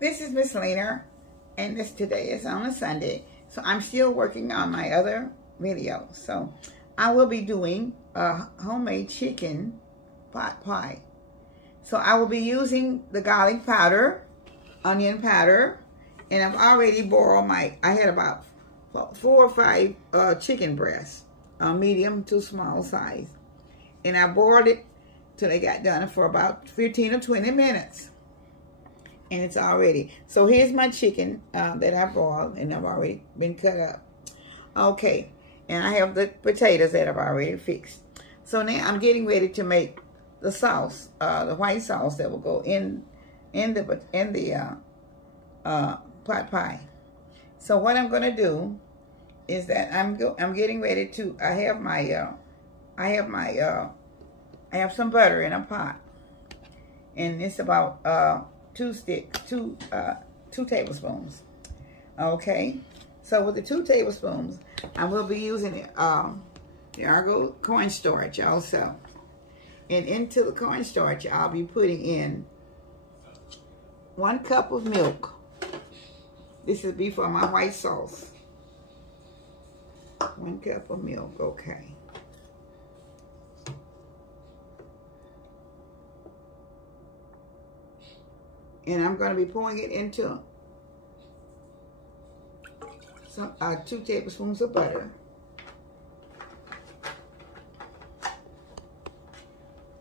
This is Miss Lena, and today is on a Sunday, so I'm still working on my other video. So I will be doing a homemade chicken pot pie. So I will be using the garlic powder, onion powder, and I've already boiled I had about 4 or 5 chicken breasts, medium to small size. And I boiled it till they got done for about 15 or 20 minutes. And it's already. So here's my chicken that I boiled, and I've already been cut up. Okay, and I have the potatoes that I've already fixed. So now I'm getting ready to make the sauce, the white sauce that will go in the pot pie. So what I'm gonna do is that I'm getting ready to. I have some butter in a pot, and it's about 2 tablespoons. Okay, so with the 2 tablespoons, I will be using the argo cornstarch also. And into the cornstarch, I'll be putting in 1 cup of milk. This will be for my white sauce. 1 cup of milk, okay. And I'm going to be pouring it into some 2 tablespoons of butter.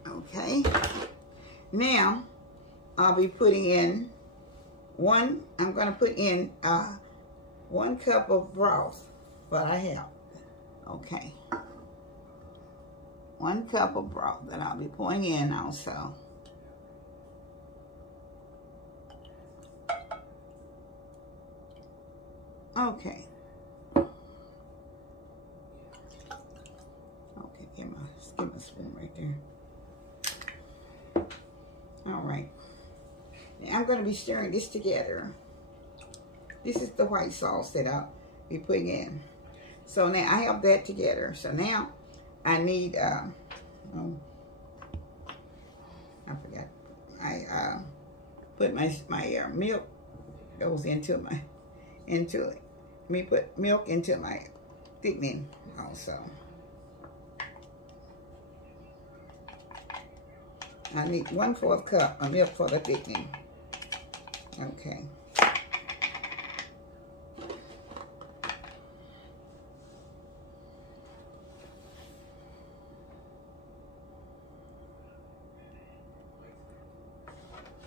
Okay. Now I'll be putting in I'm going to put in 1 cup of broth, what I have. Okay. 1 cup of broth that I'll be pouring in also. Okay. Okay, give me a spoon right there. All right. Now I'm going to be stirring this together. This is the white sauce that I'll be putting in. So now I have that together. So now I need, I forgot. I put my milk goes into it. Let me put milk into my thickening also. I need 1/4 cup of milk for the thickening. Okay.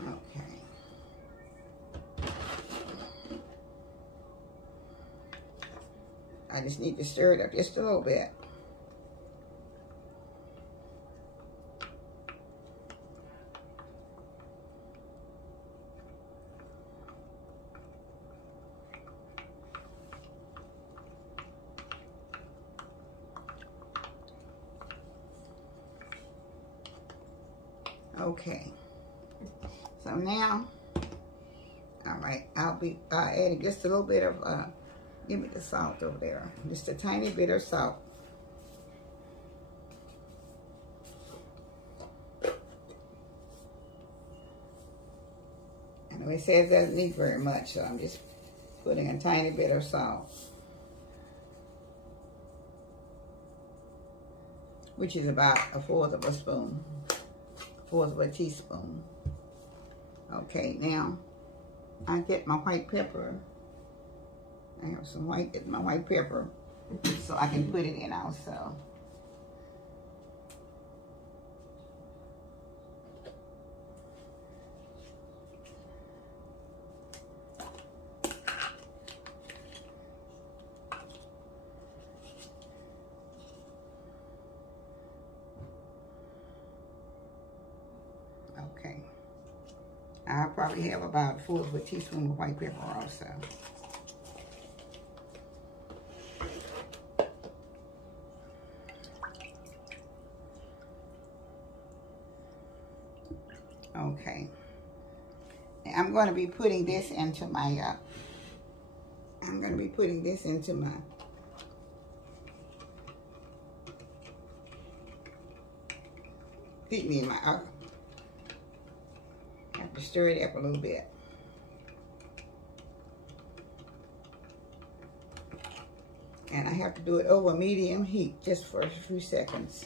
Okay. I just need to stir it up just a little bit. Okay. So now, all right, I'll be adding just a little bit of, give me the salt over there. Just a tiny bit of salt. I know it says it doesn't need very much, so I'm just putting a tiny bit of salt, which is about 1/4 of a spoon, 1/4 of a teaspoon. Okay, now I get my white pepper. I have some my white pepper, so I can put it in also. Okay. I'll probably have about 1/4 of a teaspoon of white pepper also. Okay. I'm going to be putting this into my, thickening my, I have to stir it up a little bit. And I have to do it over medium heat just for a few seconds.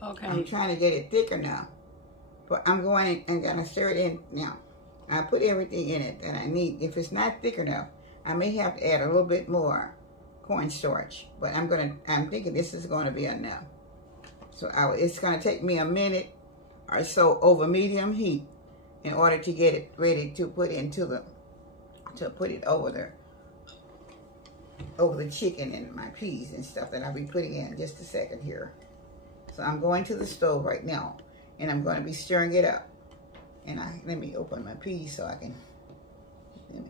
Okay. I'm trying to get it thicker now. But I'm going and gonna stir it in now. I put everything in it that I need. If it's not thick enough, I may have to add a little bit more cornstarch. But I'm thinking this is gonna be enough. So it's gonna take me a minute or so over medium heat in order to get it ready to put into put it over the chicken and my peas and stuff that I'll be putting in just a second here. So I'm going to the stove right now, and I'm going to be stirring it up. And let me open my peas so I can put them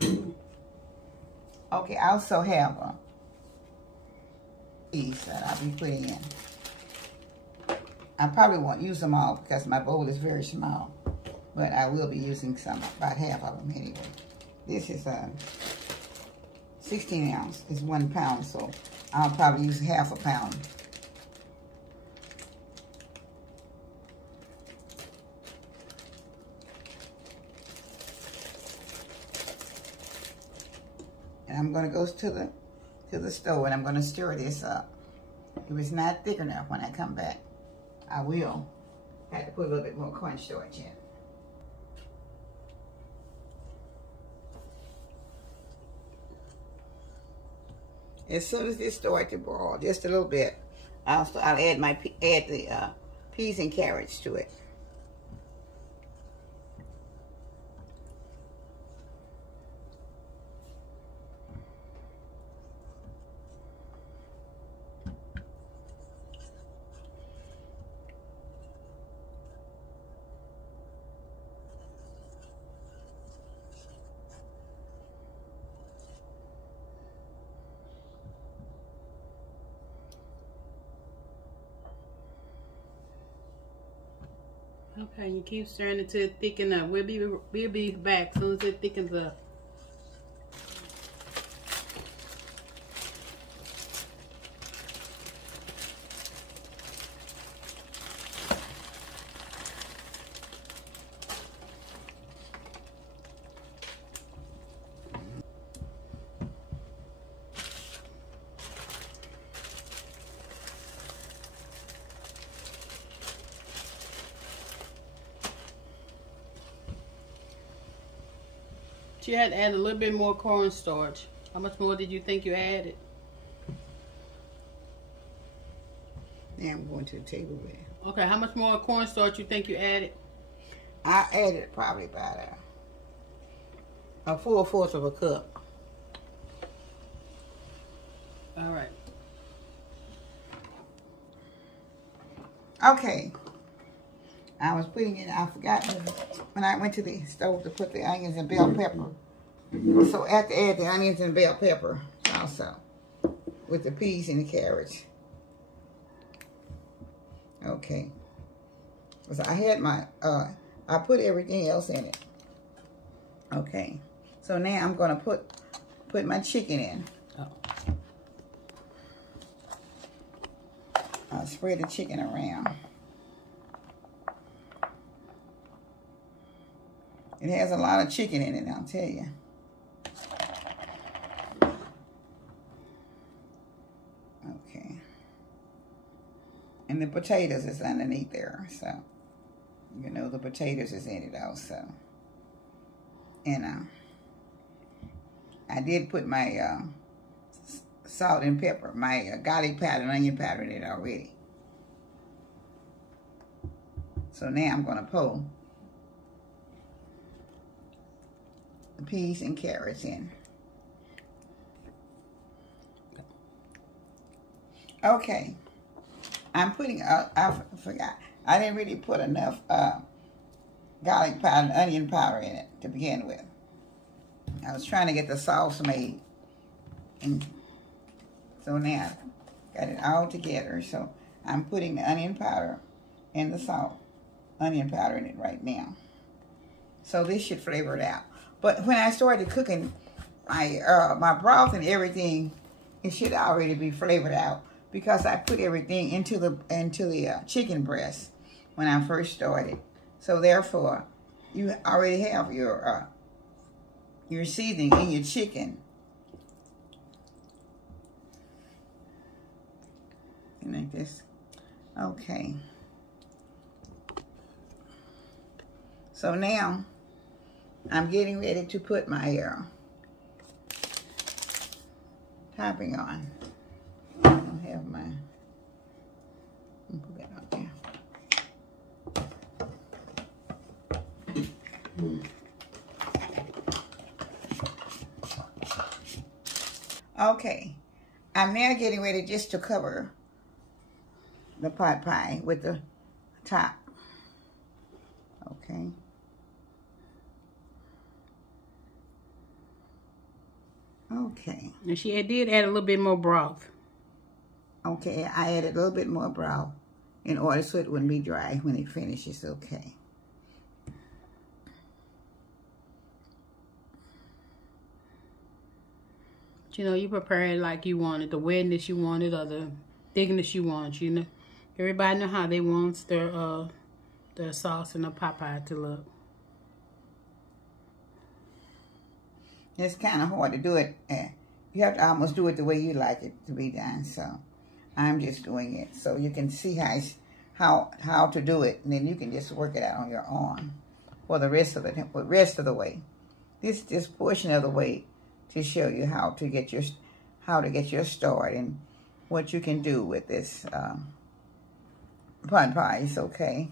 in there. Okay, I also have peas that I'll be putting in. I probably won't use them all because my bowl is very small, but I will be using some, about half of them anyway. This is 16 ounce, it's 1 pound, so I'll probably use half a pound. And I'm going to go to the stove and I'm going to stir this up. If it's not thick enough when I come back, I will have to put a little bit more cornstarch in. As soon as this starts to boil, just a little bit, I'll add the peas and carrots to it. Okay, you keep stirring it till it thicken up. We'll be back as soon as it thickens up. You had to add a little bit more cornstarch. How much more did you think you added? Now I'm going to the table with it. Okay, how much more cornstarch you think you added? I added probably about a 4/4 of a cup. All right. Okay. I was putting it, I forgot when I went to the stove to put the onions and bell pepper. So I have to add the onions and bell pepper also with the peas and the carrots. Okay. So I had my, I put everything else in it. Okay. So now I'm going to put my chicken in. Oh. I'll spread the chicken around. It has a lot of chicken in it, I'll tell you. Okay. And the potatoes is underneath there, so you know the potatoes is in it also. And I did put my salt and pepper, my garlic powder and onion powder in it already. So now I'm going to pull the peas and carrots in. Okay. I'm putting, I forgot, I didn't really put enough garlic powder and onion powder in it to begin with. I was trying to get the sauce made. And so now I got it all together. So I'm putting the onion powder and the salt, onion powder in it right now. So this should flavor it out. But when I started cooking my broth and everything, it should already be flavored out. because I put everything into the chicken breast when I first started. So therefore, you already have your seasoning in your chicken. Like this. Okay. So now I'm getting ready to put my topping on. I don't have my. Put that out there. Okay. I'm now getting ready just to cover the pot pie with the top. Okay. Okay. And she did add a little bit more broth. Okay, I added a little bit more broth in order so it wouldn't be dry when it finishes. Okay. You know, you prepare it like you want it, the wetness you want it, or the thickness you want. You know, everybody know how they want their sauce and the pot pie to look. It's kind of hard to do it. You have to almost do it the way you like it to be done. So I'm just doing it so you can see how to do it, and then you can just work it out on your own for the rest of the way. This portion of the way to show you how to get your start and what you can do with this pot pies. Okay.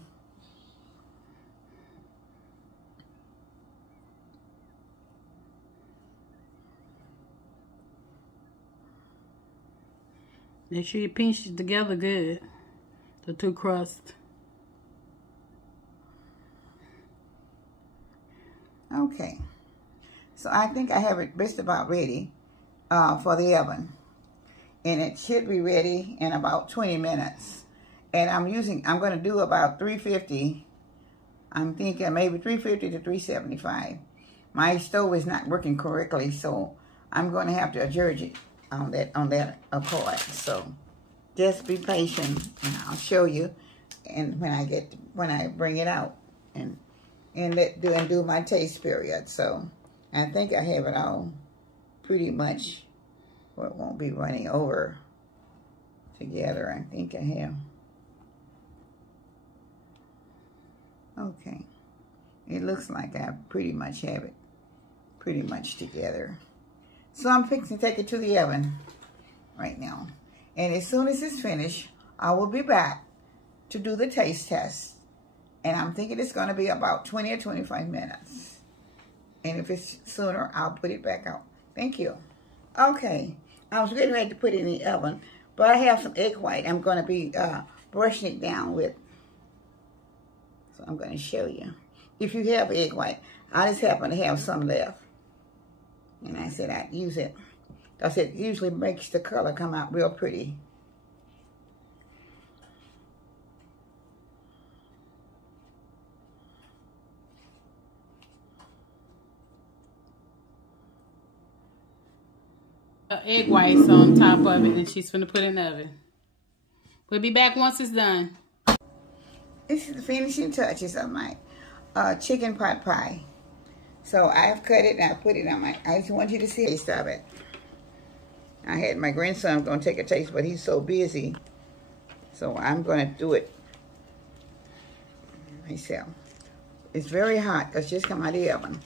Make sure you pinch it together good, the two crusts. Okay, so I think I have it just about ready for the oven, and it should be ready in about 20 minutes. And I'm going to do about 350. I'm thinking maybe 350 to 375. My stove is not working correctly, so I'm going to have to adjust it on that accord. So just be patient, and I'll show you. And when I bring it out and do my taste period. So I think I have it all pretty much, or it won't be running over together. I think I have. Okay, it looks like I pretty much have it pretty much together. So I'm fixing to take it to the oven right now. And as soon as it's finished, I will be back to do the taste test. And I'm thinking it's going to be about 20 or 25 minutes. And if it's sooner, I'll put it back out. Thank you. Okay, I was getting ready to put it in the oven, but I have some egg white I'm going to be brushing it down with. So I'm going to show you. If you have egg white, I just happen to have some left. And I said I'd use it, because it usually makes the color come out real pretty. Egg whites on top of it, and she's gonna put it in the oven. We'll be back once it's done. This is the finishing touches of my chicken pot pie. So I've cut it and I put it on I just want you to see the taste of it. I had my grandson going to take a taste, but he's so busy. So I'm going to do it myself. It's very hot because it just come out of the oven.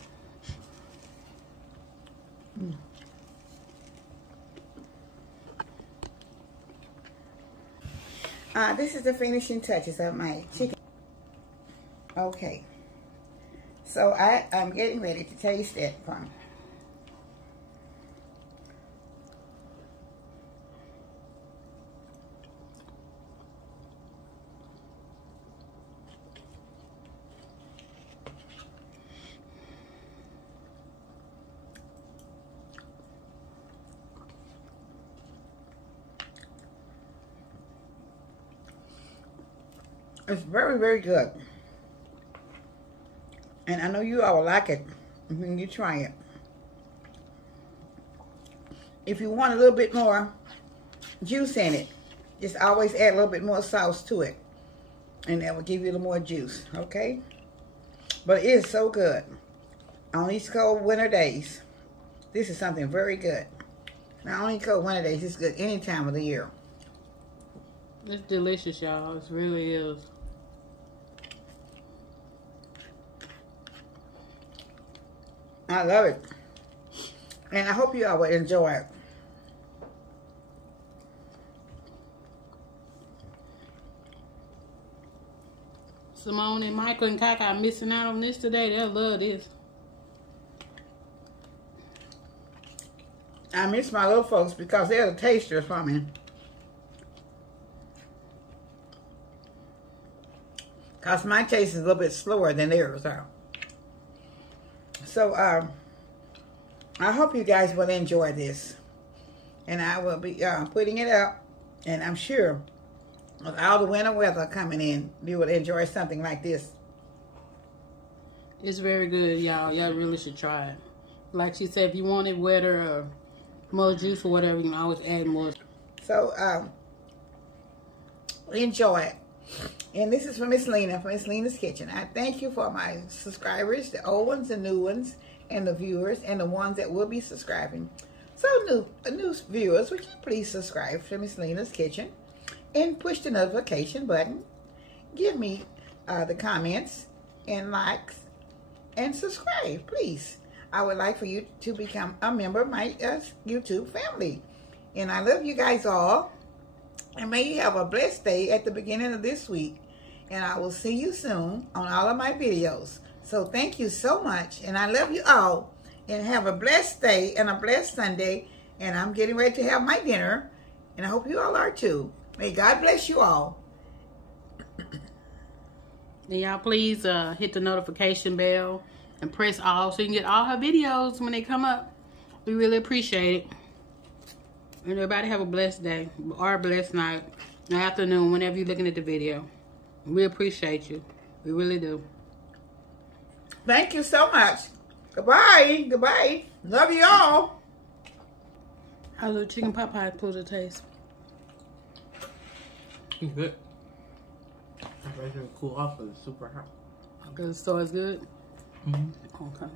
This is the finishing touches of my chicken. Okay. So I'm getting ready to taste it from. It's very, very good. And I know you all will like it when you try it. If you want a little bit more juice in it, Just always add a little bit more sauce to it. And that will give you a little more juice, okay? But it is so good. On these cold winter days, this is something very good. Not only cold winter days, it's good any time of the year. It's delicious, y'all. It really is. I love it. And I hope you all will enjoy it. Simone and Michael and Kaka are missing out on this today. They'll love this. I miss my little folks because they're the tasters for me. Because my taste is a little bit slower than theirs are. So, I hope you guys will enjoy this. And I will be putting it up. And I'm sure with all the winter weather coming in, you will enjoy something like this. It's very good, y'all. Y'all really should try it. Like she said, if you want it wetter or more juice or whatever, you can always add more. So, enjoy it. And this is from Miss Lena, from Miss Lena's Kitchen. I thank you for my subscribers, the old ones, the new ones, and the viewers, and the ones that will be subscribing. So, new viewers, would you please subscribe to Miss Lena's Kitchen and push the notification button. Give me the comments and likes and subscribe, please. I would like for you to become a member of my YouTube family. And I love you guys all. And may you have a blessed day at the beginning of this week. And I will see you soon on all of my videos. So thank you so much. And I love you all. And have a blessed day and a blessed Sunday. And I'm getting ready to have my dinner. And I hope you all are too. May God bless you all. And y'all please hit the notification bell and press all so you can get all her videos when they come up. We really appreciate it. And everybody have a blessed day or a blessed night, afternoon, whenever you're looking at the video. We appreciate you. We really do. Thank you so much. Goodbye. Goodbye. Love you all. How's the chicken pot pie supposed to taste? It's good. I bet it cool off, but it's super hot. Okay, so it's good? Mm-hmm. Okay.